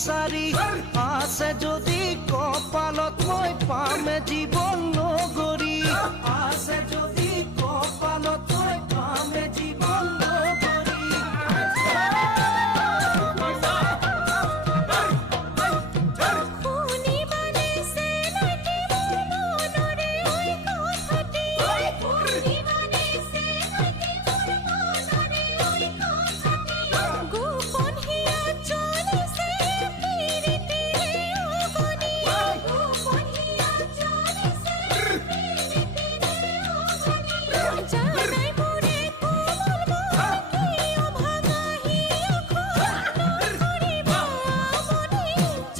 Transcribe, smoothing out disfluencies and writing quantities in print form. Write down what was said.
বিচাৰি আছে যদি কপালত মই পামে জীৱন নগৰী আছে যদি কপালত মই পামে জীৱন